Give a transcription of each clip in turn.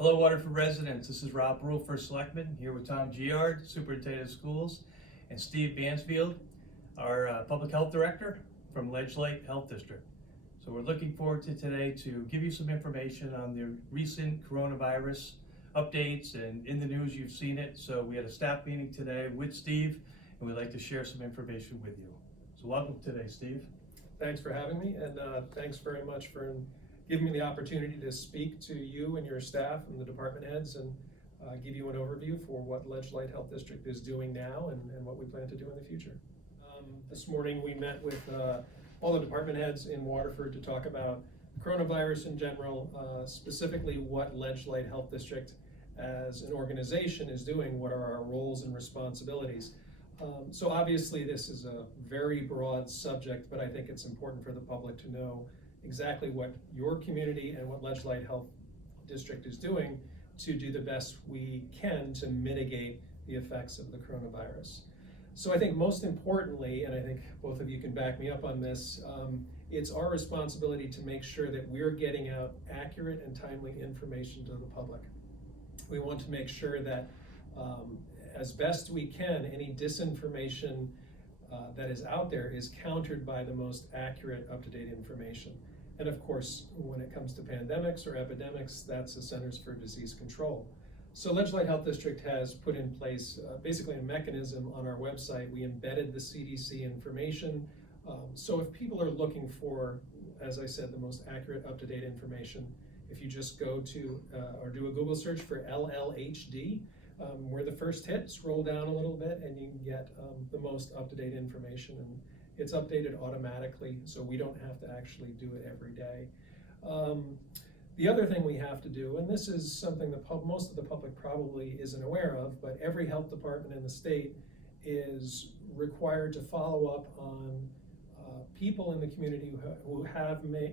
Hello, Waterford residents. This is Rob Brule, First Selectman, here with Tom Giard, Superintendent of Schools, and Steve Mansfield, our Public Health Director from Ledgelight Health District. So we're looking forward to today to give you some information on the recent coronavirus updates, and in the news you've seen it. So we had a staff meeting today with Steve, and we'd like to share some information with you. So welcome today, Steve. Thanks for having me, and thanks very much for giving me the opportunity to speak to you and your staff and the department heads and give you an overview for what Ledgelight Health District is doing now and what we plan to do in the future. This morning we met with all the department heads in Waterford to talk about coronavirus in general, specifically what Ledgelight Health District as an organization is doing, what are our roles and responsibilities. So obviously this is a very broad subject, but I think it's important for the public to know exactly what your community and what Ledgelight Health District is doing to do the best we can to mitigate the effects of the coronavirus. So I think most importantly, and I think both of you can back me up on this, it's our responsibility to make sure that we're getting out accurate and timely information to the public. We want to make sure that as best we can, any disinformation that is out there is countered by the most accurate, up-to-date information. And of course, when it comes to pandemics or epidemics, that's the Centers for Disease Control. So Ledgelight Health District has put in place basically a mechanism on our website. We embedded the CDC information. So if people are looking for, as I said, the most accurate, up-to-date information, if you just go to or do a Google search for LLHD, we're the first hit. Scroll down a little bit and you can get the most up-to-date information, and it's updated automatically, so we don't have to actually do it every day. The other thing we have to do, and this is something that most of the public probably isn't aware of, but every health department in the state is required to follow up on people in the community who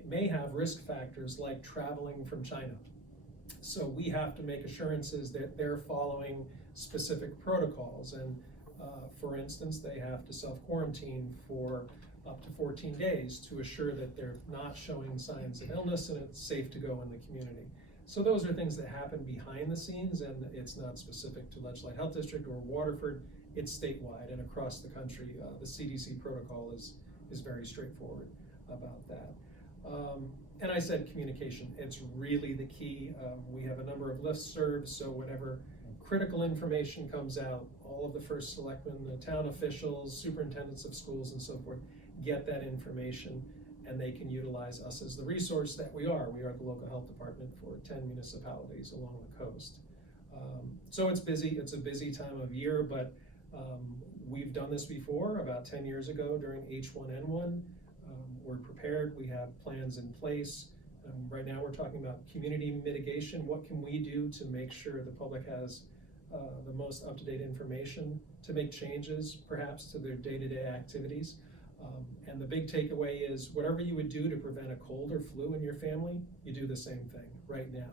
may have risk factors like traveling from China. So we have to make assurances that they're following specific protocols, and for instance, they have to self-quarantine for up to 14 days to assure that they're not showing signs of illness and it's safe to go in the community. So those are things that happen behind the scenes, and it's not specific to Ledgelight Health District or Waterford. It's statewide and across the country. The CDC protocol is very straightforward about that. And I said communication, it's really the key. We have a number of listservs, so whenever critical information comes out, all of the first selectmen, the town officials, superintendents of schools and so forth, get that information, and they can utilize us as the resource that we are. We are the local health department for 10 municipalities along the coast. So it's busy, it's a busy time of year, but we've done this before about 10 years ago during H1N1. We're prepared, we have plans in place. Right now we're talking about community mitigation. What can we do to make sure the public has the most up-to-date information to make changes perhaps to their day-to-day activities? And the big takeaway is whatever you would do to prevent a cold or flu in your family, you do the same thing right now.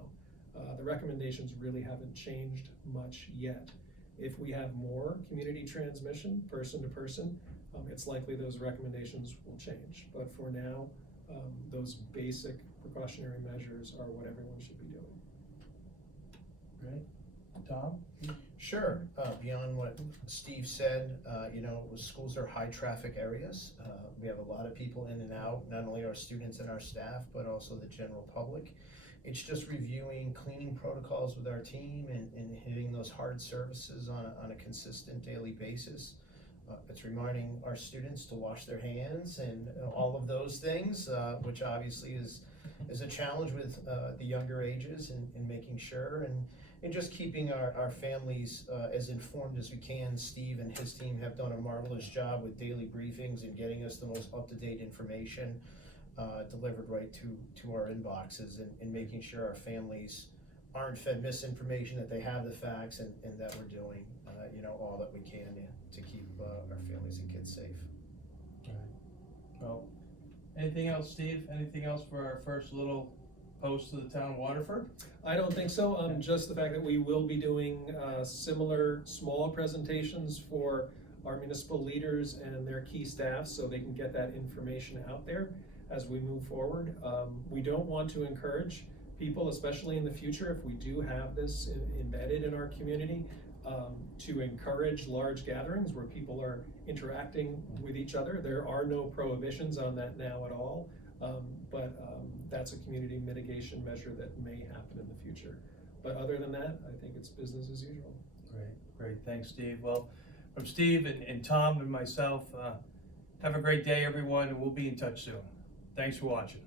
The recommendations really haven't changed much yet. If we have more community transmission, person to person, it's likely those recommendations will change. But for now, those basic precautionary measures are what everyone should be doing. Great. Tom? Sure. Beyond what Steve said, schools are high traffic areas. We have a lot of people in and out, not only our students and our staff, but also the general public. It's just reviewing cleaning protocols with our team and hitting those hard surfaces on a consistent daily basis. It's reminding our students to wash their hands and all of those things, which obviously is a challenge with the younger ages, and making sure and just keeping our families as informed as we can. Steve and his team have done a marvelous job with daily briefings and getting us the most up-to-date information delivered right to our inboxes, and making sure our families aren't fed misinformation, that they have the facts, and that we're doing all that we can to keep our families and kids safe. All right. Well, anything else, Steve? Anything else for our first little post to the town of Waterford? I don't think so. Just the fact that we will be doing similar small presentations for our municipal leaders and their key staff, so they can get that information out there as we move forward. We don't want to encourage people, especially in the future, if we do have this embedded in our community, to encourage large gatherings where people are interacting with each other. There are no prohibitions on that now at all, but that's a community mitigation measure that may happen in the future. But other than that, I think it's business as usual. Great, thanks, Steve. Well, from Steve and Tom and myself, have a great day, everyone, and we'll be in touch soon. Thanks for watching.